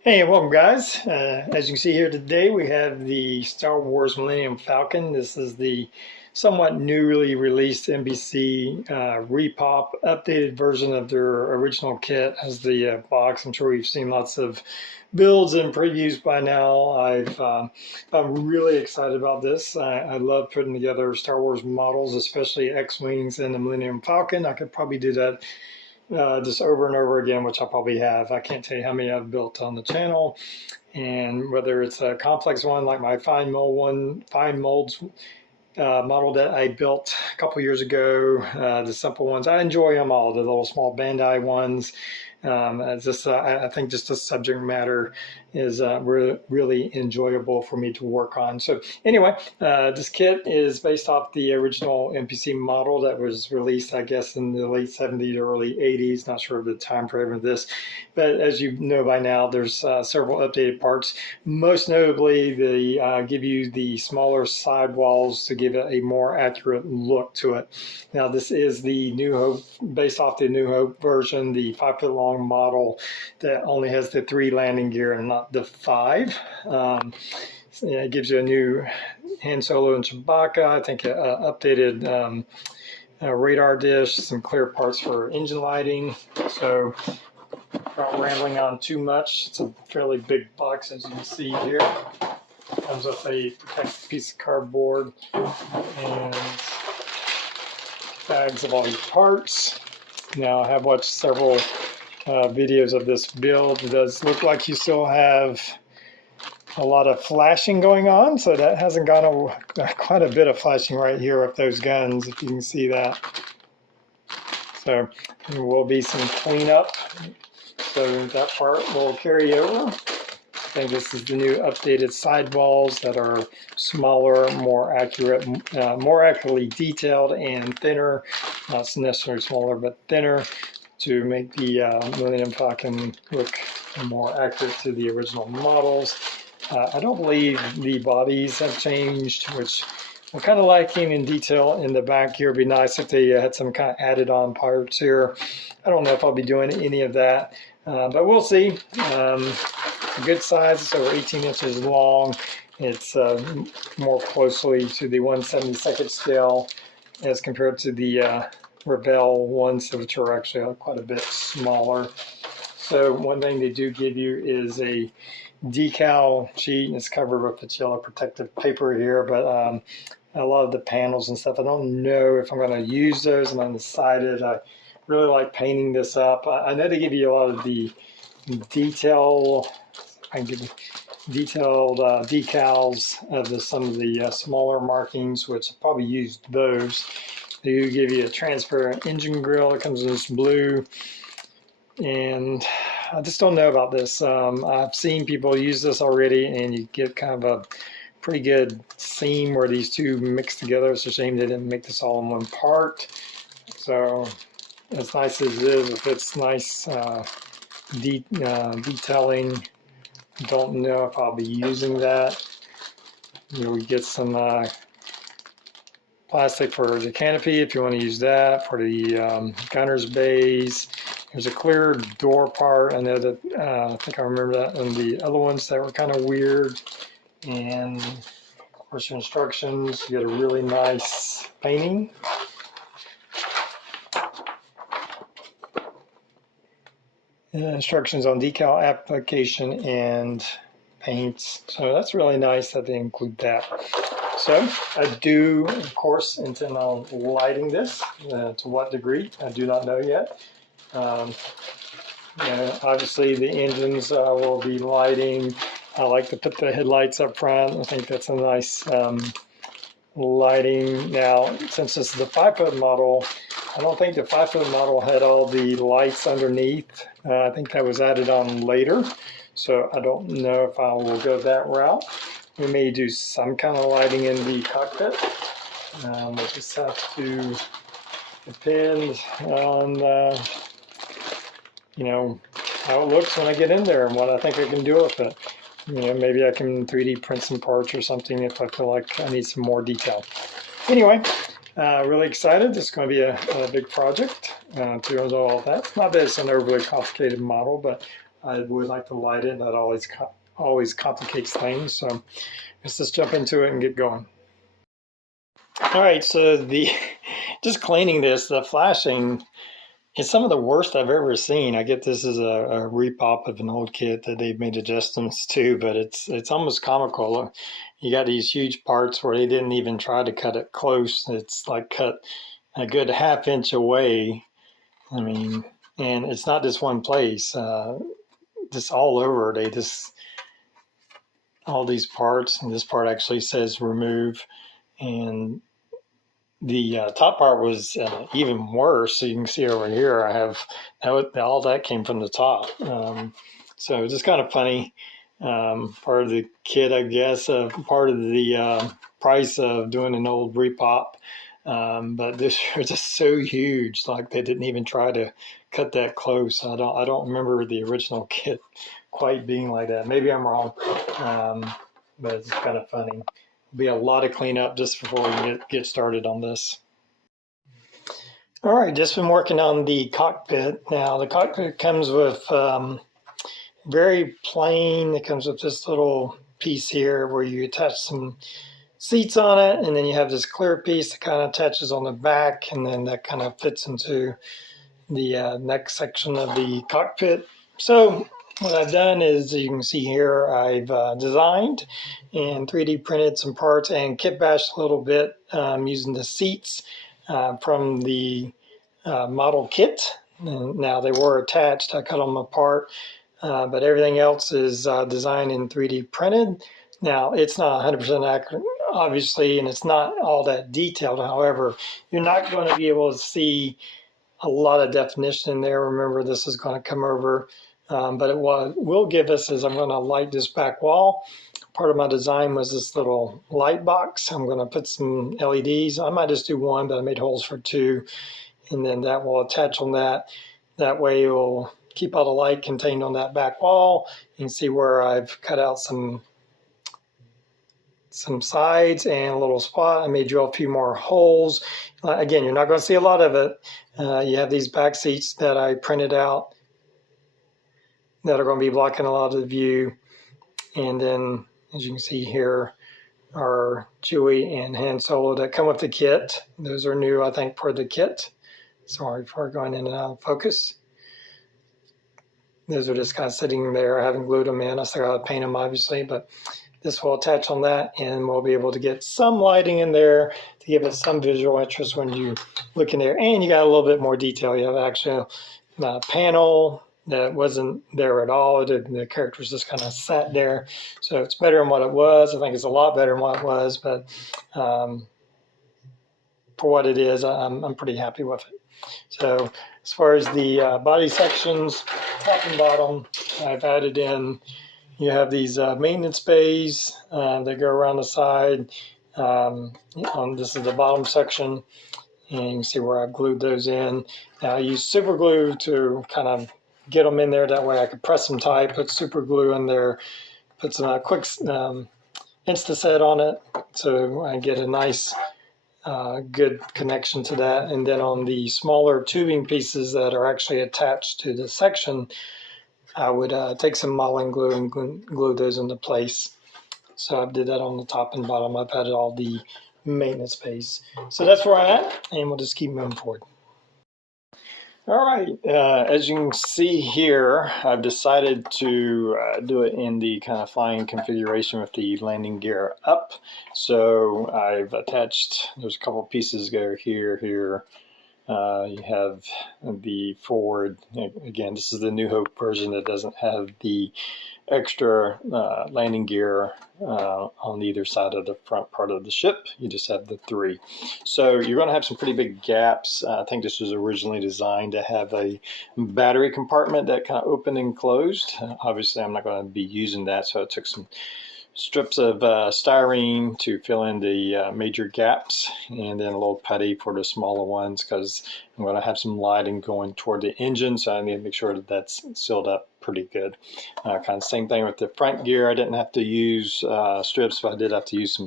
Hey, welcome guys. As you can see here today, we have the Star Wars Millennium Falcon. This is the somewhat newly released MPC repop, updated version of their original kit as the box. I'm sure you've seen lots of builds and previews by now. I'm really excited about this. I love putting together Star Wars models, especially X-Wings and the Millennium Falcon. I could probably do that just over and over again, which I probably have. I can't tell you how many I've built on the channel, and whether it's a complex one like my fine molds model that I built a couple years ago, the simple ones, I enjoy them all. The little small Bandai ones. I think just the subject matter is really enjoyable for me to work on. So anyway, this kit is based off the original MPC model that was released, I guess, in the late 70s, early 80s. Not sure of the time frame of this, but as you know by now, there's several updated parts. Most notably, they give you the smaller sidewalls to give it a more accurate look to it. Now, this is the New Hope, based off the New Hope version, the 5-foot-long model that only has the 3 landing gear and not the 5. It gives you a new Han Solo and Chewbacca, I think an updated radar dish, some clear parts for engine lighting. So without rambling on too much, it's a fairly big box, as you can see here. Comes with a protected piece of cardboard and bags of all your parts. Now, I have watched several videos of this build. It does look like you still have a lot of flashing going on, so that hasn't gone quite a bit of flashing right here with those guns, if you can see that. So there will be some cleanup, so that part will carry over. I think this is the new updated sidewalls that are smaller, more accurate, more accurately detailed and thinner. Not necessarily smaller, but thinner, to make the Millennium Falcon look more accurate to the original models. I don't believe the bodies have changed, which I'm kind of liking in detail in the back here. It'd be nice if they had some kind of added on parts here. I don't know if I'll be doing any of that, but we'll see. A good size, it's over 18 inches long. It's more closely to the 1/72 scale as compared to the Rebel ones, which are actually quite a bit smaller. So one thing they do give you is a decal sheet, and it's covered with the yellow protective paper here, but a lot of the panels and stuff, I don't know if I'm going to use those. I'm undecided. I really like painting this up. I know they give you a lot of the detailed decals of some of the smaller markings, which I've probably used those. They do give you a transparent engine grill. It comes in this blue, and I just don't know about this. I've seen people use this already, and you get kind of a pretty good seam where these two mix together. It's a shame they didn't make this all in one part. So as nice as it is, if it's nice detailing, don't know if I'll be using that. We get some plastic for the canopy if you want to use that, for the gunner's bays. There's a clear door part. I know that I think I remember that, and the other ones that were kind of weird. And of course, your instructions, you get a really nice painting. Instructions on decal application and paints. So that's really nice that they include that. So I do, of course, intend on lighting this. To what degree, I do not know yet. Obviously, the engines will be lighting. I like to put the headlights up front. I think that's a nice lighting. Now, since this is the 5-foot model, I don't think the 5-foot model had all the lights underneath. I think that was added on later. So I don't know if I will go that route. We may do some kind of lighting in the cockpit. We'll just have to depend on, how it looks when I get in there and what I think I can do with it. Maybe I can 3D print some parts or something if I feel like I need some more detail. Anyway, Really excited. This is going to be a big project to do all of that. Not that it's an overly complicated model, but I would like to light it. That always complicates things. So let's just jump into it and get going. All right, so just cleaning this, the flashing is some of the worst I've ever seen. I get this is a repop of an old kit that they've made adjustments to, but it's almost comical. You got these huge parts where they didn't even try to cut it close. It's like cut a good ½ inch away. I mean, and it's not just one place. Just all over. They just all these parts, and this part actually says remove, and the top part was even worse. So you can see over here, I have all that came from the top. So it's just kind of funny. Part of the kit, I guess, part of the price of doing an old repop. But this was just so huge, like they didn't even try to cut that close. I don't remember the original kit quite being like that. Maybe I'm wrong, but it's kind of funny. Be a lot of cleanup just before we get started on this. All right, just been working on the cockpit. Now the cockpit comes with very plain. It comes with this little piece here where you attach some seats on it, and then you have this clear piece that kind of attaches on the back, and then that kind of fits into the next section of the cockpit. So what I've done is, you can see here, I've designed and 3D printed some parts and kit bashed a little bit using the seats from the model kit. And now they were attached. I cut them apart, but everything else is designed and 3D printed. Now, it's not 100% accurate, obviously, and it's not all that detailed. However, you're not going to be able to see a lot of definition in there. Remember, this is going to come over. But it will give us is I'm going to light this back wall. Part of my design was this little light box. I'm going to put some LEDs. I might just do one, but I made holes for two. And then that will attach on that. That way it will keep all the light contained on that back wall. You can see where I've cut out some sides and a little spot. I may drill a few more holes. Again, you're not going to see a lot of it. You have these back seats that I printed out that are going to be blocking a lot of the view. And then, as you can see here, are Chewie and Han Solo that come with the kit. Those are new, I think, for the kit. Sorry for going in and out of focus. Those are just kind of sitting there. I haven't glued them in. I still got to paint them, obviously, but this will attach on that, and we'll be able to get some lighting in there to give it some visual interest when you look in there. And you got a little bit more detail. You have actually a panel that wasn't there at all. The characters just kind of sat there. So it's better than what it was. I think it's a lot better than what it was, but for what it is, I'm pretty happy with it. So as far as the body sections, top and bottom, I've added in, you have these maintenance bays that go around the side. This is the bottom section, and you can see where I've glued those in. Now I use super glue to kind of get them in there. That way I could press them tight, put super glue in there, put some quick Insta-Set on it, so I get a nice good connection to that. And then on the smaller tubing pieces that are actually attached to the section, I would take some modeling glue and glue those into place. So I did that on the top and bottom. I've added all the maintenance bays. So that's where I'm at, and we'll just keep moving forward. All right, as you can see here, I've decided to do it in the kind of flying configuration with the landing gear up. So I've attached, there's a couple pieces go here. You have the forward, again, this is the New Hope version that doesn't have the extra landing gear on either side of the front part of the ship. You just have the three. So you're going to have some pretty big gaps. I think this was originally designed to have a battery compartment that kind of opened and closed. Obviously, I'm not going to be using that, so I took some strips of styrene to fill in the major gaps, and then a little putty for the smaller ones, because I'm going to have some lighting going toward the engine, so I need to make sure that that's sealed up pretty good. Kind of same thing with the front gear. I didn't have to use strips, but I did have to use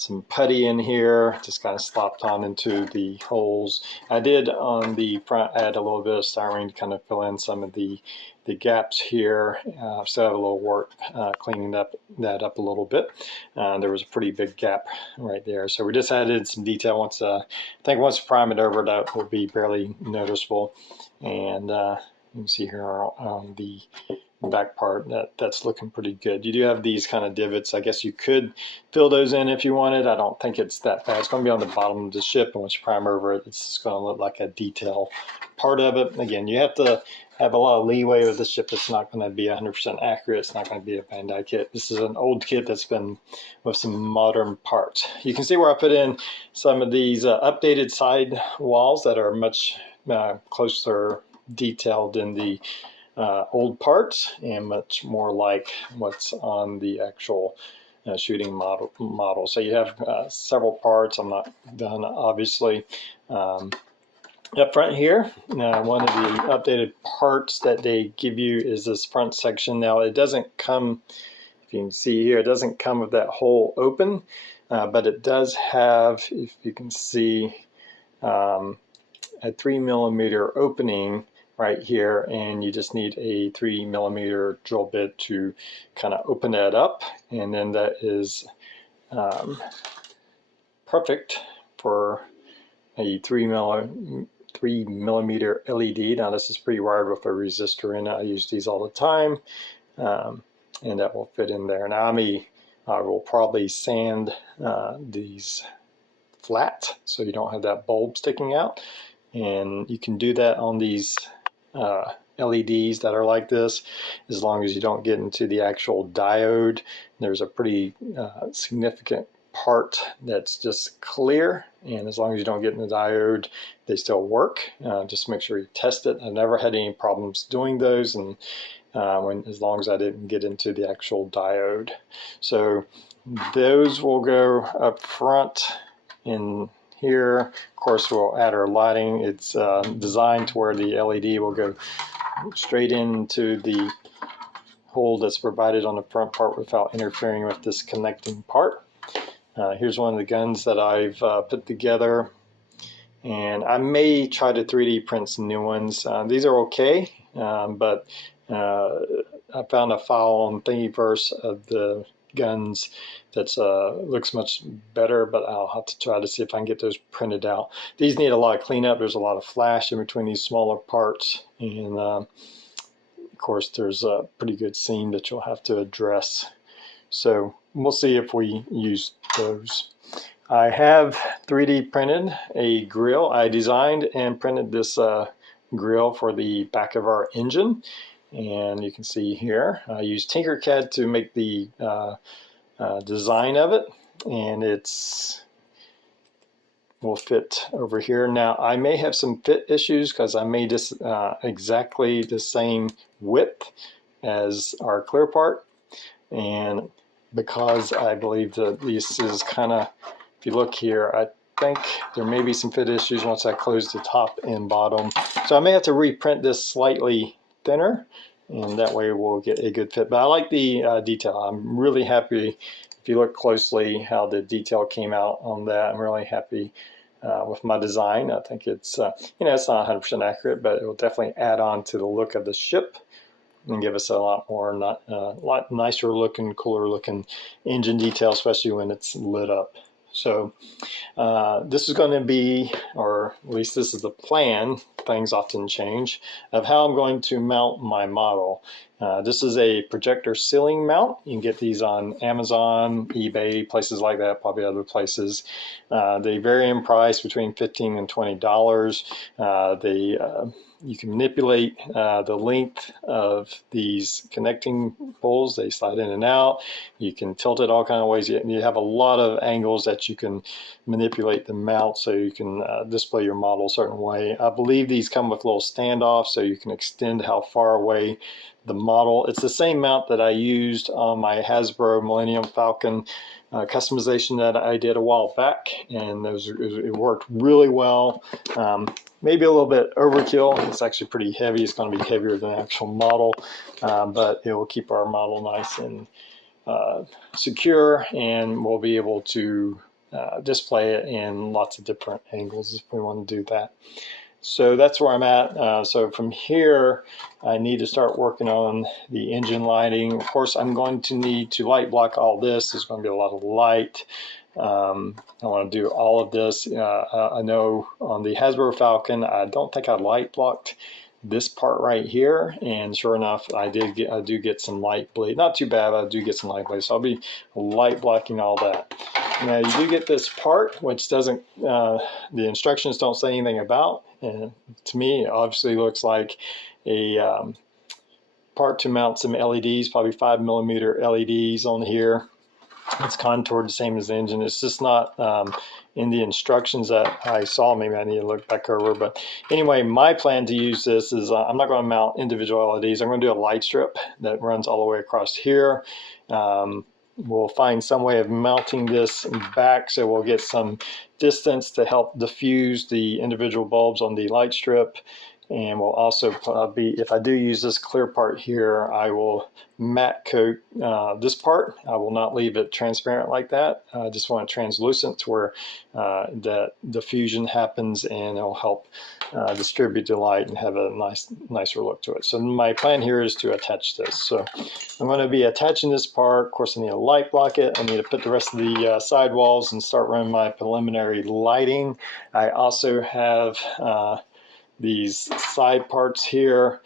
some putty in here, just kind of slopped on into the holes. I did on the front add a little bit of styrene to kind of fill in some of the gaps here. So I have a little work cleaning that up a little bit. There was a pretty big gap right there. So we just added some detail. Once I think once we prime it over, that will be barely noticeable. And you can see here on the back part that's looking pretty good. You do have these kind of divots. I guess you could fill those in if you wanted. I don't think it's that bad. It's going to be on the bottom of the ship, and once you prime over it, it's going to look like a detail part of it. Again, you have to have a lot of leeway with the ship. It's not going to be 100% accurate. It's not going to be a Bandai kit. This is an old kit that's been with some modern parts. You can see where I put in some of these updated side walls that are much closer detailed in the old parts and much more like what's on the actual shooting model. So you have several parts. I'm not done, obviously. Up front here, one of the updated parts that they give you is this front section. Now it doesn't come, if you can see here, it doesn't come with that hole open, but it does have, if you can see, a 3mm opening right here, and you just need a 3mm drill bit to kind of open that up, and then that is perfect for a 3mm LED. Now this is pre-wired with a resistor in it. I use these all the time, and that will fit in there. Now I will probably sand these flat so you don't have that bulb sticking out, and you can do that on these LEDs that are like this, as long as you don't get into the actual diode. There's a pretty significant part that's just clear, and as long as you don't get in the diode, they still work. Just make sure you test it. I've never had any problems doing those, and as long as I didn't get into the actual diode. So those will go up front in here. Of course, we'll add our lighting. It's designed to where the LED will go straight into the hole that's provided on the front part without interfering with this connecting part. Here's one of the guns that I've put together, and I may try to 3D print some new ones. These are okay, but I found a file on Thingiverse of the guns that looks much better, but I'll have to try to see if I can get those printed out. These need a lot of cleanup. There's a lot of flash in between these smaller parts, and of course there's a pretty good seam that you'll have to address. So we'll see if we use those. I have 3D printed a grill. I designed and printed this grill for the back of our engine, and you can see here I used Tinkercad to make the design of it, and it's will fit over here. Now I may have some fit issues because I made this exactly the same width as our clear part, and because I believe that this is kind of, if you look here, I think there may be some fit issues once I close the top and bottom. So I may have to reprint this slightly thinner, and that way we'll get a good fit. But I like the detail. I'm really happy, if you look closely, how the detail came out on that. I'm really happy with my design. I think it's, it's not 100% accurate, but it will definitely add on to the look of the ship and give us a lot more, lot nicer looking, cooler looking engine detail, especially when it's lit up. So this is going to be, or at least this is the plan, things often change, of how I'm going to mount my model. This is a projector ceiling mount. You can get these on Amazon, eBay, places like that, probably other places. They vary in price between $15 and $20. You can manipulate the length of these connecting poles. They slide in and out. You can tilt it all kind of ways. You have a lot of angles that you can manipulate the mount so you can display your model a certain way. I believe these come with little standoffs so you can extend how far away the model. It's the same mount that I used on my Hasbro Millennium Falcon customization that I did a while back, and it worked really well. Maybe a little bit overkill. It's actually pretty heavy. It's going to be heavier than the actual model, but it will keep our model nice and secure, and we'll be able to display it in lots of different angles if we want to do that. So that's where I'm at. So from here, I need to start working on the engine lighting. Of course, I'm going to need to light block all this. There's going to be a lot of light. I want to do all of this. I know on the Hasbro Falcon, I don't think I light blocked this part right here, and sure enough, I do get some light bleed. Not too bad, but I do get some light bleed. So I'll be light blocking all that. Now you do get this part, which doesn't, the instructions don't say anything about. And to me, it obviously looks like a part to mount some LEDs, probably 5mm LEDs on here. It's contoured the same as the engine. It's just not in the instructions that I saw. Maybe I need to look back over. But anyway, my plan to use this is I'm not going to mount individual LEDs. I'm going to do a light strip that runs all the way across here. We'll find some way of mounting this back so we'll get some distance to help diffuse the individual bulbs on the light strip. And we'll also if I do use this clear part here, I will matte coat this part. I will not leave it transparent like that. I just want it translucent to where that diffusion happens, and it'll help distribute the light and have a nicer look to it. So my plan here is to attach this. So I'm going to be attaching this part. Of course, I need to light block it. I need to put the rest of the sidewalls and start running my preliminary lighting. I also have these side parts here.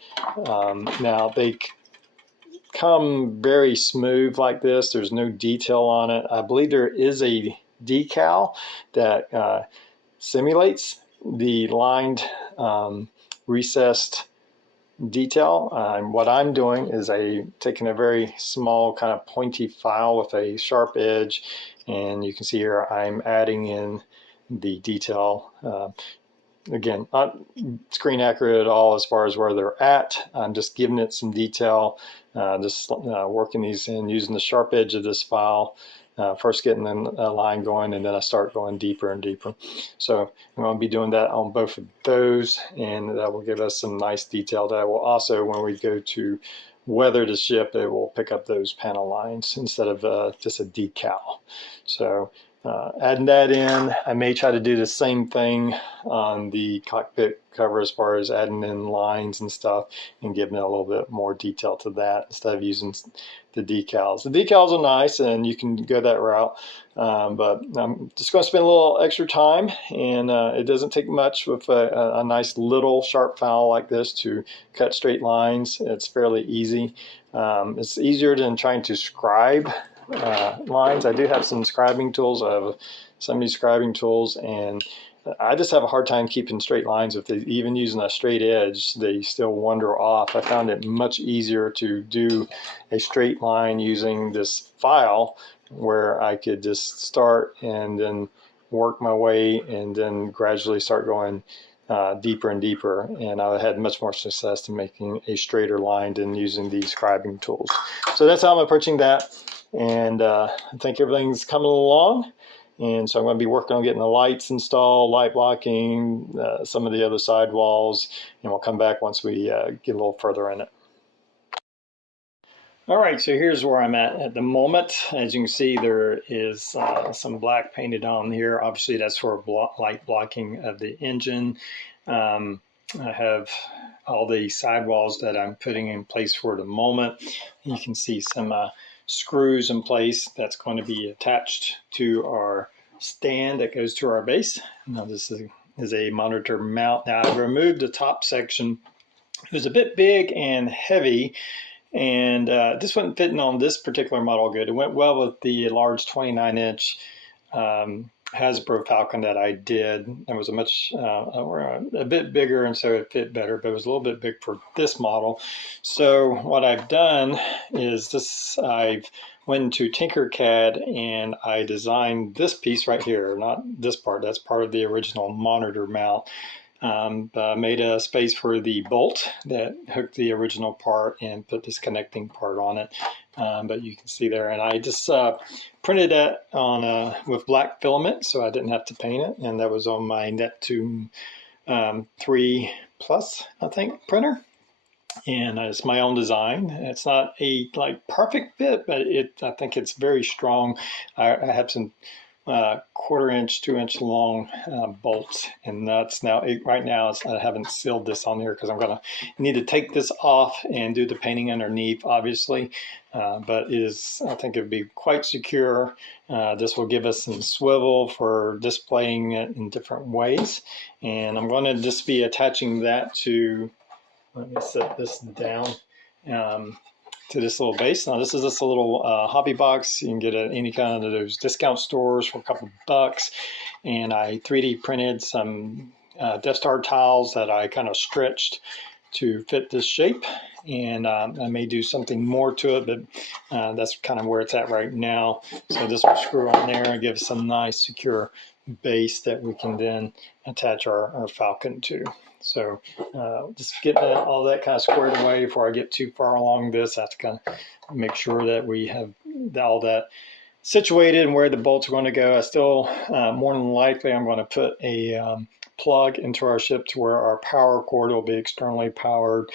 Now they come very smooth like this. There's no detail on it. I believe there is a decal that simulates the lined recessed detail. What I'm doing is taking a very small kind of pointy file with a sharp edge, and you can see here I'm adding in the detail. Again, not screen accurate at all as far as where they're at. I'm just giving it some detail, just working these in using the sharp edge of this file, first getting a line going, and then I start going deeper and deeper. So I'm going to be doing that on both of those, and that will give us some nice detail that will also, when we go to weather the ship, it will pick up those panel lines instead of just a decal. So adding that in, I may try to do the same thing on the cockpit cover as far as adding in lines and stuff and giving it a little bit more detail to that instead of using the decals. The decals are nice and you can go that route, but I'm just going to spend a little extra time, and it doesn't take much with a nice little sharp file like this to cut straight lines. It's fairly easy. It's easier than trying to scribe lines. I do have some scribing tools. I have some of these scribing tools, and I just have a hard time keeping straight lines with it. Even using a straight edge, they still wander off. I found it much easier to do a straight line using this file, where I could just start and then work my way and then gradually start going deeper and deeper, and I had much more success in making a straighter line than using these scribing tools. So that's how I'm approaching that, and I think everything's coming along. And so I'm going to be working on getting the lights installed, light blocking, some of the other side walls, and we'll come back once we get a little further in it. All right, so here's where I'm at the moment. As you can see, there is some black painted on here. Obviously, that's for light blocking of the engine. I have all the sidewalls that I'm putting in place for the moment. You can see some screws in place that's going to be attached to our stand that goes to our base. Now this is a monitor mount. Now I removed the top section. It was a bit big and heavy, and this wasn't fitting on this particular model good. It went well with the large 29-inch Hasbro Falcon that I did. It was a bit bigger, and so it fit better, but it was a little bit big for this model. So what I've done is this, I've went into Tinkercad and I designed this piece right here, not this part. That's part of the original monitor mount. But I made a space for the bolt that hooked the original part and put this connecting part on it. But you can see there, and I just printed that on with black filament, so I didn't have to paint it, and that was on my Neptune 3 Plus, I think, printer. And it's my own design. It's not a perfect fit, but I think it's very strong. I have some 1/4 inch, 2-inch long bolts and nuts. Now, right now, I haven't sealed this on here because I'm going to need to take this off and do the painting underneath, obviously. But I think it would be quite secure. This will give us some swivel for displaying it in different ways. And I'm going to just be attaching that to, let me set this down. To this little base. Now this is just a little hobby box. You can get at any kind of those discount stores for a couple bucks. And I 3D printed some Death Star tiles that I kind of stretched to fit this shape. And I may do something more to it, but that's kind of where it's at right now. So this will screw on there and give us a nice secure base that we can then attach our Falcon to. So just get all that kind of squared away before I get too far along this. I have to kind of make sure that we have all that situated and where the bolts are going to go. I still, more than likely, I'm going to put a plug into our ship to where our power cord will be externally powered.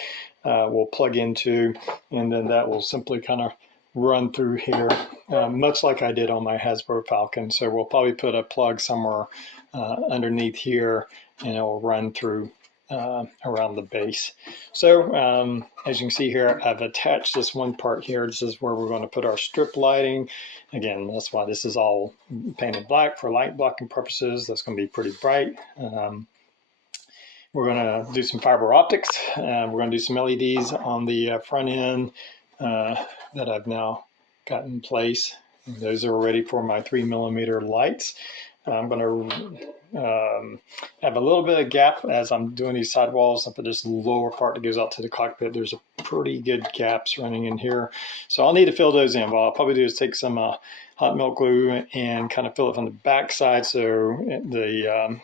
We'll plug into, and then that will simply kind of run through here, much like I did on my Hasbro Falcon. So we'll probably put a plug somewhere underneath here, and it will run through around the base. So as you can see here, I've attached this one part here. This is where we're going to put our strip lighting. Again, that's why this is all painted black for light blocking purposes. That's going to be pretty bright. We're going to do some fiber optics. We're going to do some LEDs on the front end that I've now got in place. And those are ready for my 3mm lights. I'm going to have a little bit of gap as I'm doing these sidewalls. And for this lower part that goes out to the cockpit, there's a pretty good gaps running in here. So I'll need to fill those in. What I'll probably do is take some hot melt glue and kind of fill it from the back side. So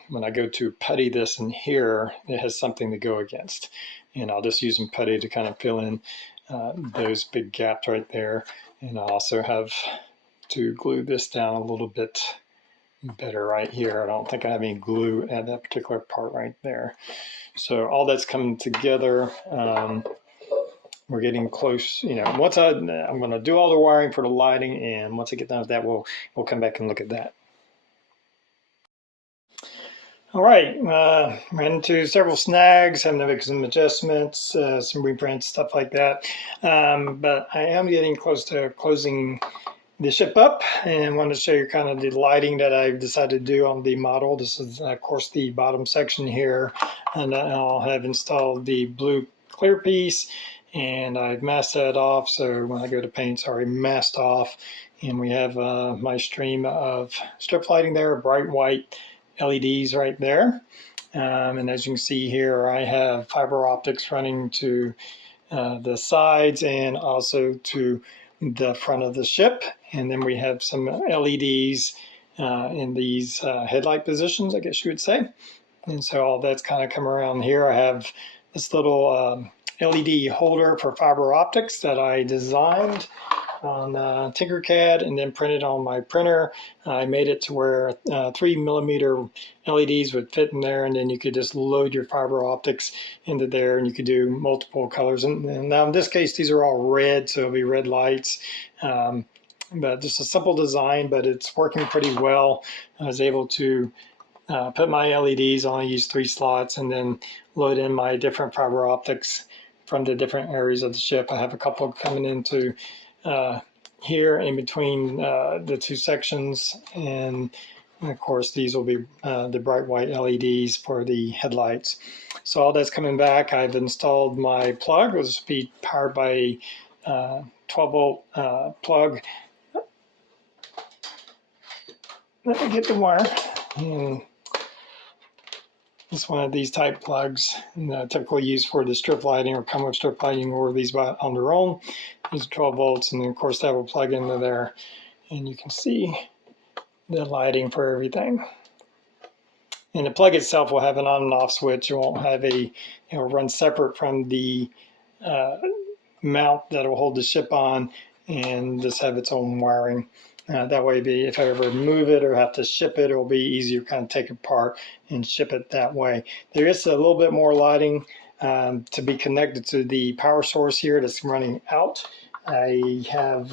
when I go to putty this in here, it has something to go against. And I'll just use some putty to kind of fill in those big gaps right there. And I also have to glue this down a little bit better right here. I don't think I have any glue at that particular part right there. So all that's coming together. We're getting close. You know, once I'm going to do all the wiring for the lighting, and once I get done with that, we'll come back and look at that. All right, ran into several snags, having to make some adjustments, some reprints, stuff like that. But I am getting close to closing the ship up, and I wanted to show you kind of the lighting that I've decided to do on the model. This is, of course, the bottom section here, and I'll have installed the blue clear piece, and I've masked that off. So when I go to paint, it's already masked off, and we have my stream of strip lighting there, bright white LEDs right there. And as you can see here, I have fiber optics running to the sides and also to the front of the ship. And then we have some LEDs in these headlight positions, I guess you would say. And so all that's kind of come around here. I have this little LED holder for fiber optics that I designed on Tinkercad and then printed on my printer. I made it to where 3mm LEDs would fit in there, and then you could just load your fiber optics into there, and you could do multiple colors. And now in this case, these are all red, so it'll be red lights. But just a simple design, but it's working pretty well. I was able to put my LEDs, only use 3 slots, and then load in my different fiber optics from the different areas of the ship. I have a couple coming into here in between the 2 sections, and of course these will be the bright white LEDs for the headlights. So all that's coming back. I've installed my plug. It will be powered by a 12-volt plug. Let me get the wire. And it's one of these type plugs, typically used for the strip lighting or come with strip lighting, or these on their own. These are 12 volts, and then of course that will plug into there, and you can see the lighting for everything. And the plug itself will have an on and off switch. It won't have it will run separate from the mount that will hold the ship on, and just have its own wiring. That way, if I ever move it or have to ship it, it will be easier to kind of take it apart and ship it that way. There is a little bit more lighting to be connected to the power source here that's running out. I have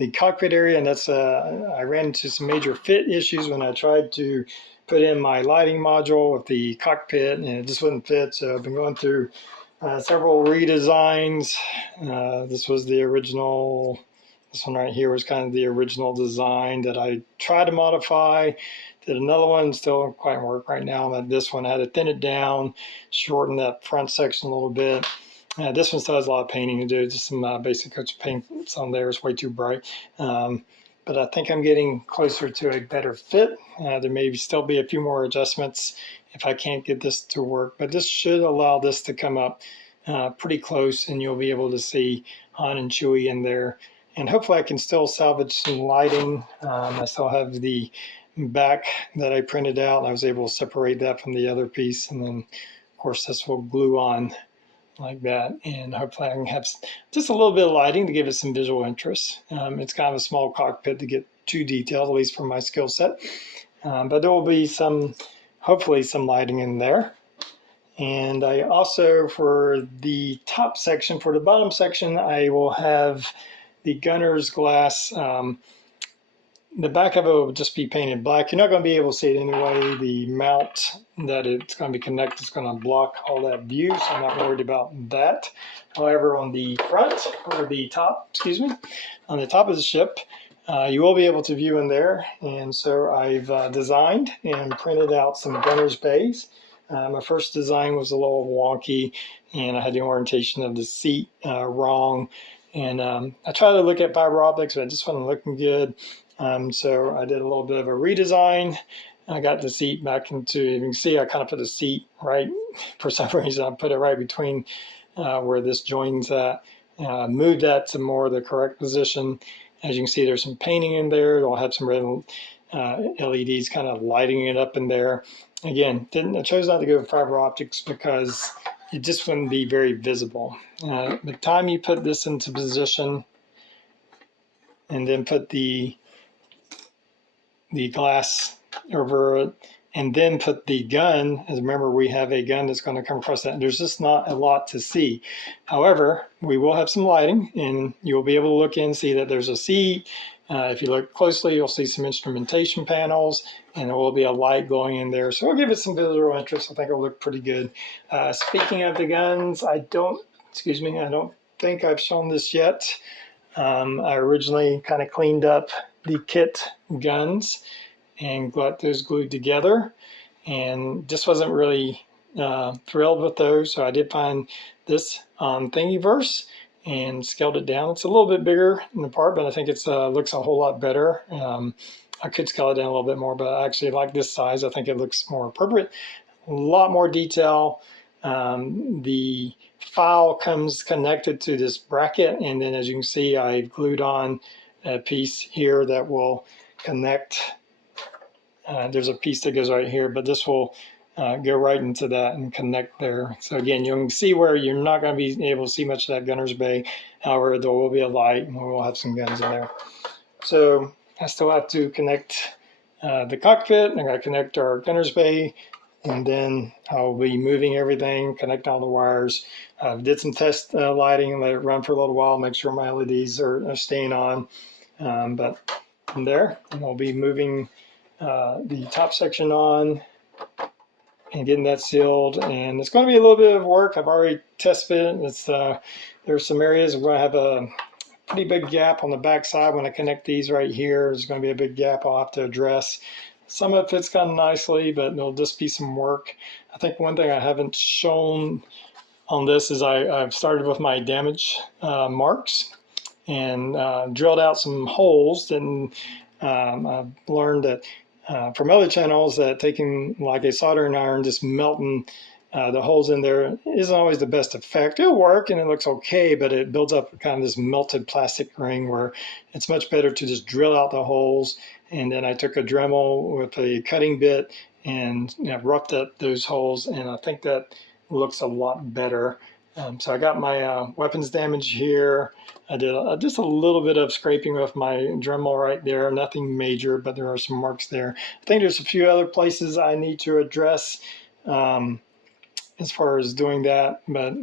the cockpit area, and that's I ran into some major fit issues when I tried to put in my lighting module with the cockpit, and it just wouldn't fit. So I've been going through several redesigns. This was the original. This one right here was kind of the original design that I tried to modify. Did another one, still don't quite work right now. But this one I had to thin it down, shorten that front section a little bit. This one still has a lot of painting to do. Just some basic coats of paint on there. It's way too bright. But I think I'm getting closer to a better fit. There may still be a few more adjustments if I can't get this to work. But this should allow this to come up pretty close, and you'll be able to see Han and Chewie in there. And hopefully I can still salvage some lighting. I still have the back that I printed out. I was able to separate that from the other piece. And then, of course, this will glue on like that. And hopefully I can have just a little bit of lighting to give it some visual interest. It's kind of a small cockpit to get too detailed, at least for my skill set. But there will be hopefully some lighting in there. And I also, for the top section, for the bottom section, I will have the gunner's glass. The back of it will just be painted black. You're not going to be able to see it anyway. The mount that it's going to be connected is going to block all that view, so I'm not worried about that. However, on the front, or the top, excuse me, on the top of the ship, you will be able to view in there. And so I've designed and printed out some gunner's bays. My first design was a little wonky, and I had the orientation of the seat wrong. And I tried to look at fiber optics, but it just wasn't looking good. So I did a little bit of a redesign. I got the seat back into, you can see I kind of put the seat right, for some reason I put it right between where this joins at. Moved that to more the correct position. As you can see, there's some painting in there. It'll have some red LEDs kind of lighting it up in there. Again, I chose not to go with fiber optics because it just wouldn't be very visible. By the time you put this into position and then put the glass over it and then put the gun, as remember we have a gun that's going to come across that, and there's just not a lot to see. However, we will have some lighting, and you'll be able to look in and see that there's a seat. If you look closely, you'll see some instrumentation panels, and there will be a light glowing in there. So we'll give it some visual interest. I think it'll look pretty good. Speaking of the guns, I don't think I've shown this yet. I originally kind of cleaned up the kit guns and got those glued together, and just wasn't really thrilled with those. So I did find this on Thingiverse and scaled it down. It's a little bit bigger in the part, but I think it looks a whole lot better. I could scale it down a little bit more, but I actually like this size. I think it looks more appropriate. A lot more detail. The file comes connected to this bracket, and then as you can see, I glued on a piece here that will connect. There's a piece that goes right here, but this will go right into that and connect there. So again, you can see where you're not going to be able to see much of that gunner's bay. However, there will be a light, and we will have some guns in there. So I still have to connect the cockpit. I got to connect our gunner's bay, and then I'll be moving everything, connect all the wires. Did some test lighting and let it run for a little while, make sure my LEDs are staying on. But from there, we'll be moving the top section on and getting that sealed. And it's going to be a little bit of work. I've already tested it. There's some areas where I have a pretty big gap on the back side. When I connect these right here, there's going to be a big gap I'll have to address. Some of it fits kind of nicely, but there'll just be some work. I think one thing I haven't shown on this is I've started with my damage marks and drilled out some holes. And I've learned that from other channels that taking like a soldering iron, just melting the holes in there isn't always the best effect. It'll work and it looks okay, but it builds up kind of this melted plastic ring where it's much better to just drill out the holes. And then I took a Dremel with a cutting bit and roughed up those holes, and I think that looks a lot better. So I got my weapons damage here. I did just a little bit of scraping with my Dremel right there, nothing major, but there are some marks there. I think there's a few other places I need to address. as far as doing that, but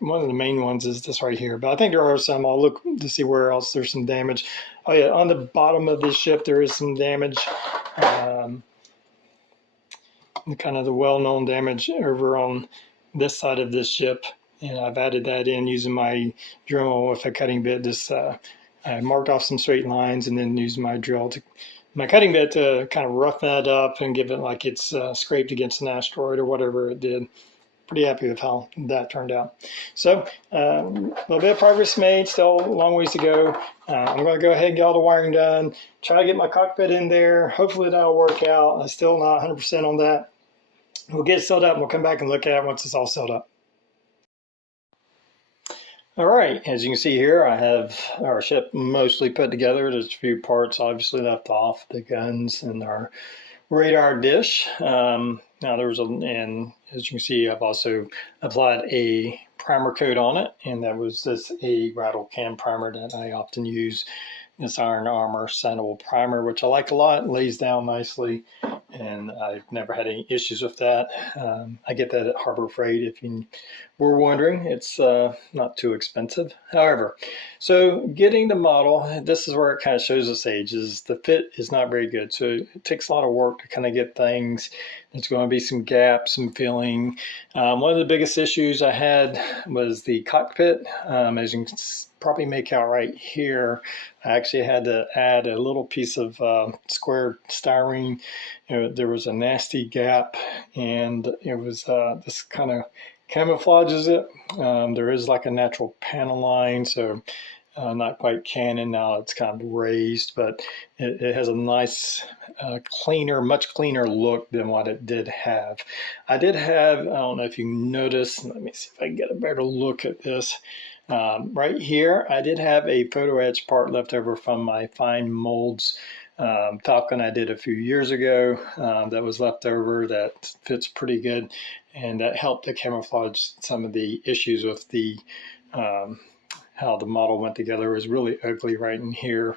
one of the main ones is this right here. But I think there are some. I'll look to see where else there's some damage. Oh yeah, on the bottom of this ship there is some damage. Kind of the well-known damage over on this side of this ship, and I've added that in using my Dremel with a cutting bit. Just I marked off some straight lines and then used my cutting bit to kind of roughen that up and give it like it's scraped against an asteroid or whatever it did. Pretty happy with how that turned out. So a little bit of progress made, still a long ways to go. I'm going to go ahead and get all the wiring done, try to get my cockpit in there. Hopefully that'll work out. I'm still not 100% on that. We'll get it sealed up and we'll come back and look at it once it's all sealed up. All right, as you can see here, I have our ship mostly put together. There's a few parts obviously left off, the guns and our radar dish. Now and as you can see, I've also applied a primer coat on it, and that was this a rattle can primer that I often use. This Iron Armor Sandable primer, which I like a lot, lays down nicely, and I've never had any issues with that. I get that at Harbor Freight, if you were wondering. It's not too expensive. However, so getting the model, this is where it kind of shows its age, is the fit is not very good. So it takes a lot of work to kind of get things. There's going to be some gaps and filling. One of the biggest issues I had was the cockpit. As you can probably make out right here, I actually had to add a little piece of square styrene. There was a nasty gap, and it was this kind of camouflages it. There is like a natural panel line, so not quite Canon now, it's kind of raised, but it has a nice cleaner, much cleaner look than what it did have. I did have, I don't know if you noticed, let me see if I can get a better look at this. Right here, I did have a photo etch part left over from my fine molds Falcon I did a few years ago that was left over that fits pretty good, and that helped to camouflage some of the issues with the how the model went together. It was really ugly right in here,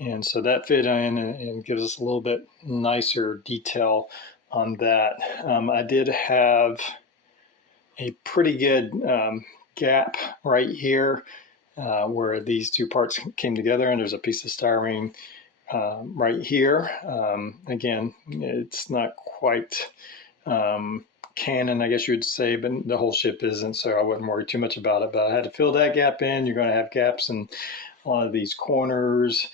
and so that fit in and gives us a little bit nicer detail on that. I did have a pretty good gap right here where these two parts came together, and there's a piece of styrene right here. Again, it's not quite Canon, I guess you would say, but the whole ship isn't, so I wouldn't worry too much about it. But I had to fill that gap in. You're going to have gaps in a lot of these corners.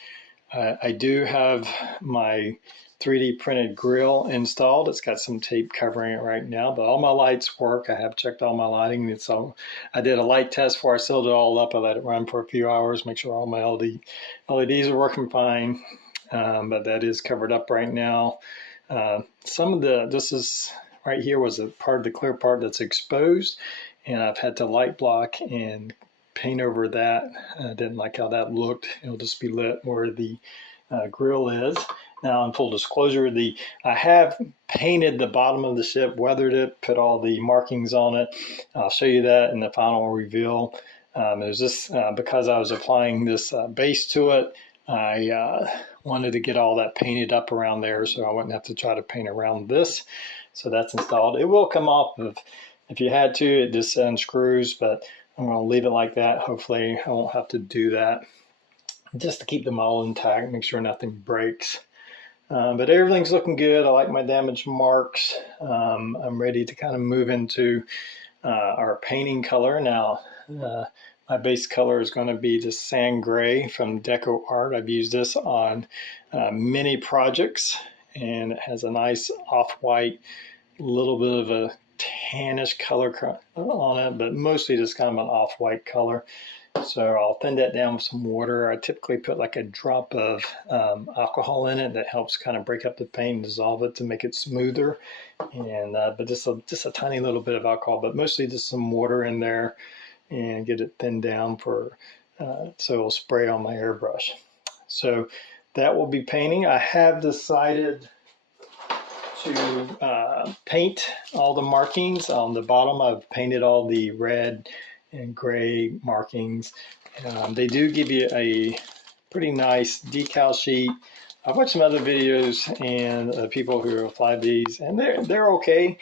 I do have my 3D printed grill installed. It's got some tape covering it right now, but all my lights work. I have checked all my lighting. So I did a light test before I sealed it all up. I let it run for a few hours, make sure all my LEDs are working fine. But that is covered up right now. This is right here was a part of the clear part that's exposed, and I've had to light block and paint over that. I didn't like how that looked. It'll just be lit where the grill is. Now, in full disclosure, I have painted the bottom of the ship, weathered it, put all the markings on it. I'll show you that in the final reveal. It was just because I was applying this base to it, I wanted to get all that painted up around there so I wouldn't have to try to paint around this. So that's installed. It will come off if you had to. It just unscrews, but I'm going to leave it like that. Hopefully I won't have to do that, just to keep them all intact, make sure nothing breaks. But everything's looking good. I like my damage marks. I'm ready to kind of move into our painting color now. My base color is going to be the sand gray from Deco Art. I've used this on many projects, and it has a nice off-white, little bit of a tannish color on it, but mostly just kind of an off-white color. So I'll thin that down with some water. I typically put like a drop of alcohol in it that helps kind of break up the paint and dissolve it to make it smoother. And but just a tiny little bit of alcohol, but mostly just some water in there, and get it thinned down for so it'll spray on my airbrush. So that will be painting. I have decided to paint all the markings on the bottom. I've painted all the red and gray markings. They do give you a pretty nice decal sheet. I've watched some other videos and people who applied these, and they're okay.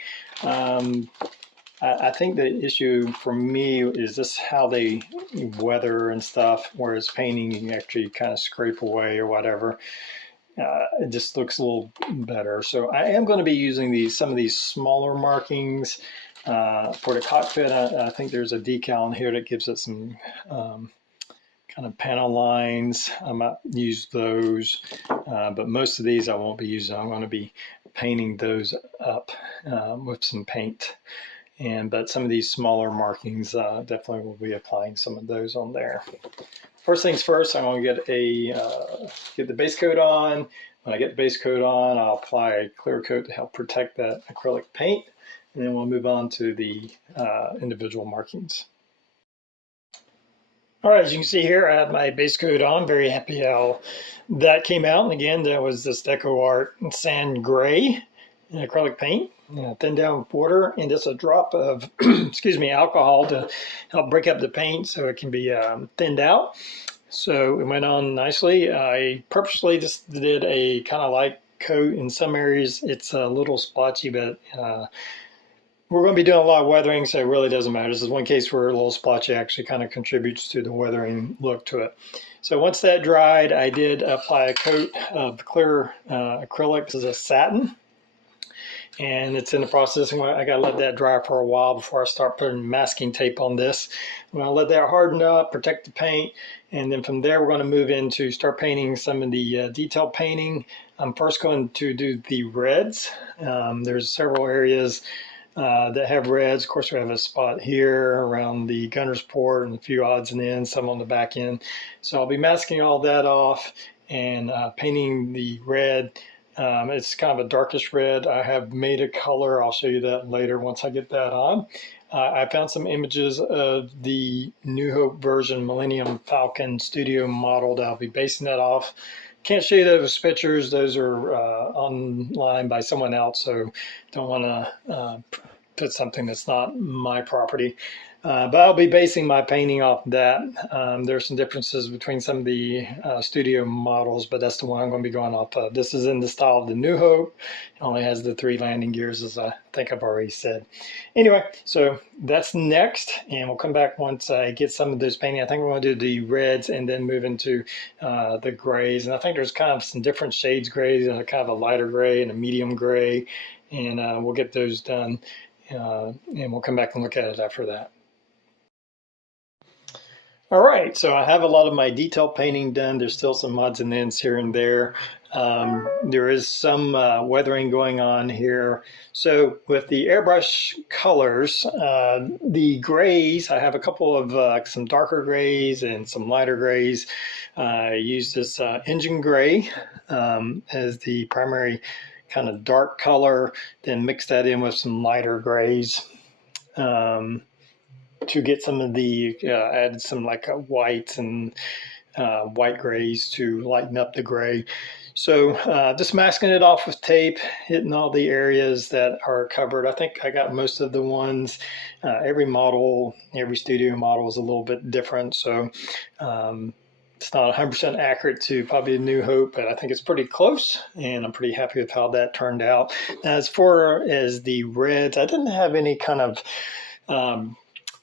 I think the issue for me is just how they weather and stuff, whereas painting you can actually kind of scrape away or whatever. It just looks a little better. So I am going to be using some of these smaller markings for the cockpit. I think there's a decal in here that gives it some kind of panel lines. I might use those, but most of these I won't be using. I'm going to be painting those up with some paint. But some of these smaller markings, definitely will be applying some of those on there. First things first, I'm going to get the base coat on. When I get the base coat on, I'll apply a clear coat to help protect that acrylic paint, and then we'll move on to the individual markings. All right, as you can see here, I have my base coat on. Very happy how that came out. And again, that was this Deco Art Sand Gray acrylic paint. Thin down with water and just a drop of excuse me, alcohol to help break up the paint so it can be thinned out. So it went on nicely. I purposely just did a kind of light coat. In some areas it's a little splotchy, but we're going to be doing a lot of weathering, so it really doesn't matter. This is one case where a little splotchy actually kind of contributes to the weathering look to it. So once that dried, I did apply a coat of clear acrylic. This is a satin. And it's in the process. I got to let that dry for a while before I start putting masking tape on this. I'm going to let that harden up, protect the paint, and then from there we're going to move into start painting some of the detail painting. I'm first going to do the reds. There's several areas that have reds. Of course, we have a spot here around the gunner's port and a few odds and ends, some on the back end. So I'll be masking all that off and painting the red. It's kind of a darkish red. I have made a color. I'll show you that later once I get that on. I found some images of the New Hope version Millennium Falcon studio model that I'll be basing that off. Can't show you those pictures. Those are online by someone else, so don't want to put something that's not my property. But I'll be basing my painting off that. There's some differences between some of the studio models, but that's the one I'm going to be going off of. This is in the style of the New Hope. It only has the 3 landing gears, as I think I've already said. Anyway, so that's next, and we'll come back once I get some of those painting. I think we're going to do the reds and then move into the grays. And I think there's kind of some different shades grays, and kind of a lighter gray and a medium gray, and we'll get those done, and we'll come back and look at it after that. All right, so I have a lot of my detail painting done. There's still some odds and ends here and there. There is some weathering going on here. So with the airbrush colors, the grays, I have a couple of some darker grays and some lighter grays. I use this engine gray as the primary kind of dark color, then mix that in with some lighter grays. To get some of the, added some like whites and white grays to lighten up the gray. So just masking it off with tape, hitting all the areas that are covered. I think I got most of the ones. Every model, every studio model is a little bit different. So it's not 100% accurate to probably the New Hope, but I think it's pretty close, and I'm pretty happy with how that turned out. As far as the reds, I didn't have any kind of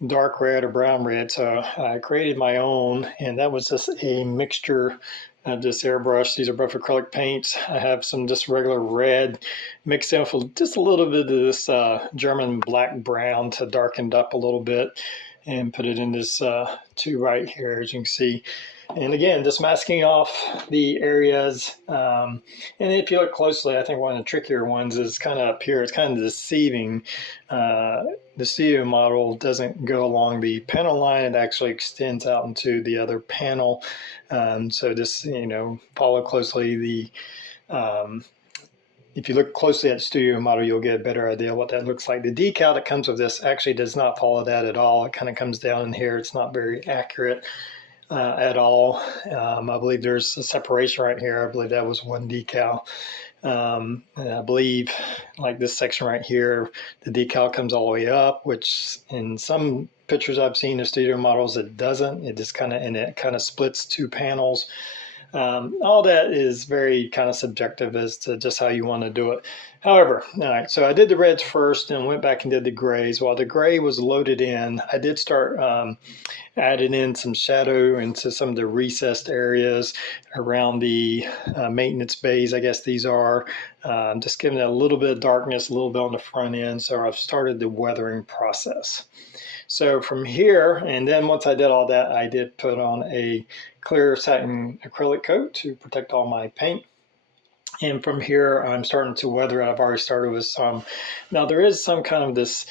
dark red or brown red, so I created my own, and that was just a mixture of this airbrush. These are both acrylic paints. I have some just regular red mixed in with just a little bit of this German black brown to darken it up a little bit, and put it in this tube right here, as you can see. And again, just masking off the areas. And if you look closely, I think one of the trickier ones is kind of up here. It's kind of deceiving. The studio model doesn't go along the panel line. It actually extends out into the other panel. So just, follow closely. If you look closely at the studio model, you'll get a better idea what that looks like. The decal that comes with this actually does not follow that at all. It kind of comes down in here. It's not very accurate at all. I believe there's a separation right here. I believe that was one decal. And I believe like this section right here, the decal comes all the way up, which in some pictures I've seen of studio models, it doesn't. It just kind of splits 2 panels. All that is very kind of subjective as to just how you want to do it. However, all right, so I did the reds first and went back and did the grays. While the gray was loaded in, I did start adding in some shadow into some of the recessed areas around the maintenance bays, I guess these are. Just giving it a little bit of darkness, a little bit on the front end. So I've started the weathering process. So from here, and then once I did all that, I did put on a clear satin acrylic coat to protect all my paint. And from here, I'm starting to weather it. I've already started with some. Now there is some kind of this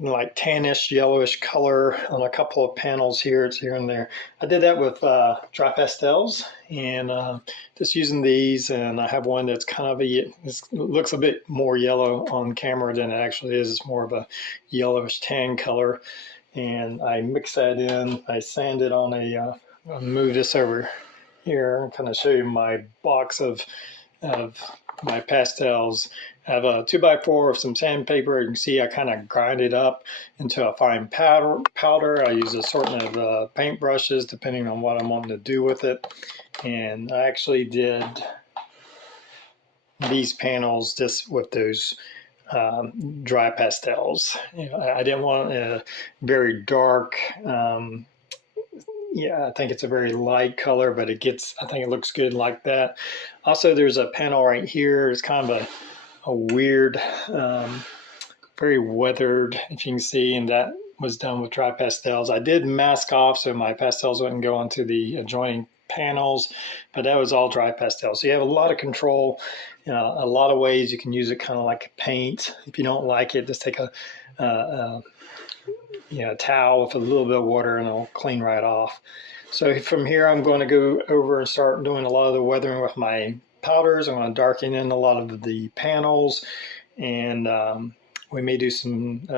like tannish, yellowish color on a couple of panels here. It's here and there. I did that with dry pastels and just using these. And I have one that's kind of it looks a bit more yellow on camera than it actually is. It's more of a yellowish tan color. And I mix that in. I sand it on I'll move this over here and kind of show you my box of my pastels. I have a 2x4 of some sandpaper. You can see I kind of grind it up into a fine powder. I use a assortment of paint brushes depending on what I'm wanting to do with it. And I actually did these panels just with those dry pastels. I didn't want a very dark, yeah, I think it's a very light color, but I think it looks good like that. Also, there's a panel right here. It's kind of a weird, very weathered, if you can see, and that was done with dry pastels. I did mask off so my pastels wouldn't go onto the adjoining panels, but that was all dry pastels. So you have a lot of control, a lot of ways you can use it kind of like a paint. If you don't like it, just take a towel with a little bit of water and it'll clean right off. So from here, I'm going to go over and start doing a lot of the weathering with my powders. I'm going to darken in a lot of the panels, and we may do some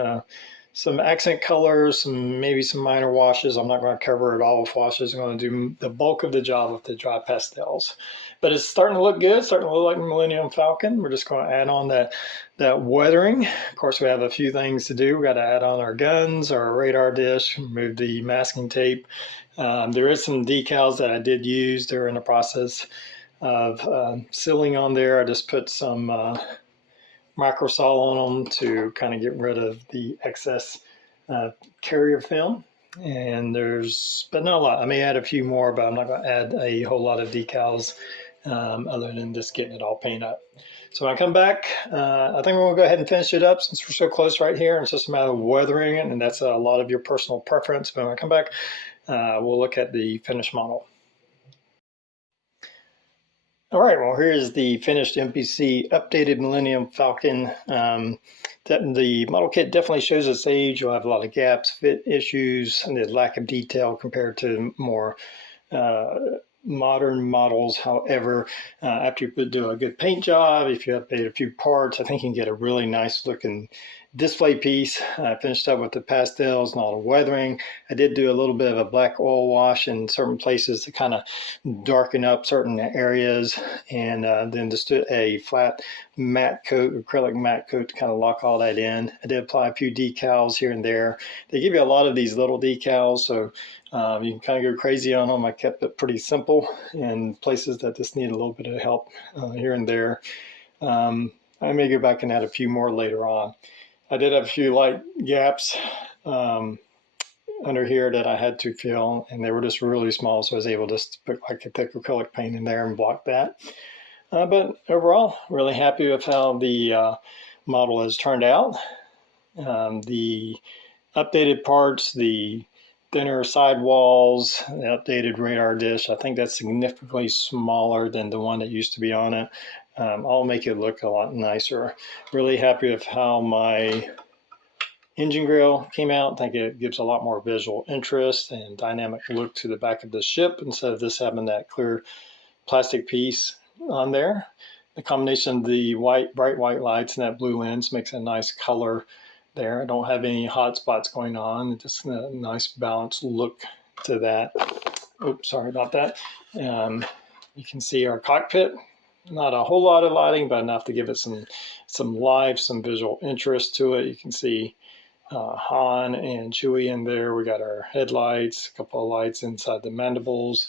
accent colors, maybe some minor washes. I'm not going to cover it all with washes. I'm going to do the bulk of the job with the dry pastels. But it's starting to look good, starting to look like Millennium Falcon. We're just going to add on that weathering. Of course, we have a few things to do. We've got to add on our guns, our radar dish, remove the masking tape. There is some decals that I did use. They're in the process of sealing on there. I just put some microsol on them to kind of get rid of the excess carrier film. And but not a lot. I may add a few more, but I'm not going to add a whole lot of decals other than just getting it all painted up. So when I come back, I think we're going to go ahead and finish it up since we're so close right here. It's just a matter of weathering it, and that's a lot of your personal preference. But when I come back, we'll look at the finished model. All right, well, here's the finished MPC updated Millennium Falcon. The model kit definitely shows its age. You'll have a lot of gaps, fit issues, and the lack of detail compared to more modern models. However, after you do a good paint job, if you update a few parts, I think you can get a really nice looking display piece. I finished up with the pastels and all the weathering. I did do a little bit of a black oil wash in certain places to kind of darken up certain areas, and then just a flat matte coat, acrylic matte coat to kind of lock all that in. I did apply a few decals here and there. They give you a lot of these little decals, so you can kind of go crazy on them. I kept it pretty simple in places that just need a little bit of help here and there. I may go back and add a few more later on. I did have a few light gaps under here that I had to fill, and they were just really small, so I was able to put like a thick acrylic paint in there and block that. But overall, really happy with how the model has turned out. The updated parts, the thinner sidewalls, the updated radar dish, I think that's significantly smaller than the one that used to be on it. I'll make it look a lot nicer. Really happy with how my engine grill came out. I think it gives a lot more visual interest and dynamic look to the back of the ship instead of just having that clear plastic piece on there. The combination of the bright white lights and that blue lens makes a nice color there. I don't have any hot spots going on. Just a nice balanced look to that. Oops, sorry about that. You can see our cockpit. Not a whole lot of lighting, but enough to give it some life, some visual interest to it. You can see Han and Chewie in there. We got our headlights, a couple of lights inside the mandibles,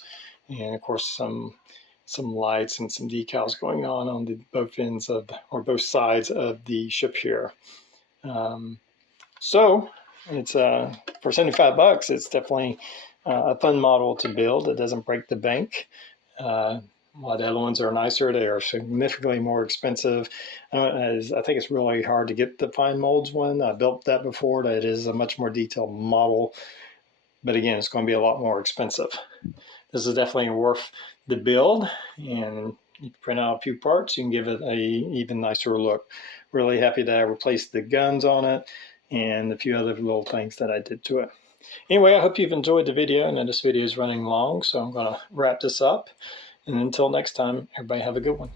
and of course some some lights and some decals going on the both ends of, or both sides of the ship here. So it's for 75 bucks, it's definitely a fun model to build. It doesn't break the bank. A lot of the other ones are nicer. They are significantly more expensive. I think it's really hard to get the fine molds one. I built that before. That is a much more detailed model. But again, it's going to be a lot more expensive. This is definitely worth the build. And you print out a few parts, you can give it a even nicer look. Really happy that I replaced the guns on it and a few other little things that I did to it. Anyway, I hope you've enjoyed the video. I know this video is running long, so I'm going to wrap this up. And until next time, everybody have a good one.